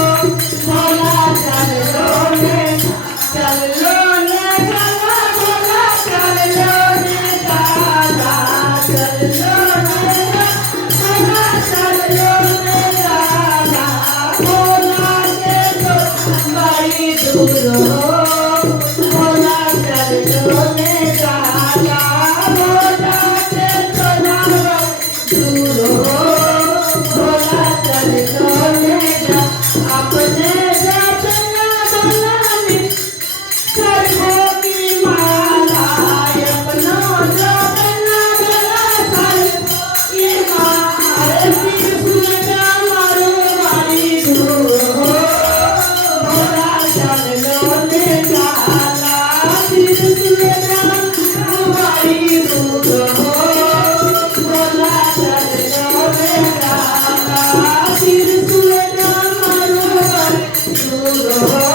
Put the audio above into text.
भोला चल लो ने गाना भोला चल लो ने गाना चल लो ने भोला चल लो ने गाना भोला के तो बड़ी दूर हो भोला चल लो ने गाना भोला के तो दूर हो भोला चल लो ने अपने जपना बनाने करबो की माला अपना जपना बना कर ये मारे त्रिशूल का मारो मारी दूर हो भोला चल लो ने गाना त्रिशूल का मारी दूर हो भोला चल लो ने गाना त्रिशूल का मारो मारी दूर हो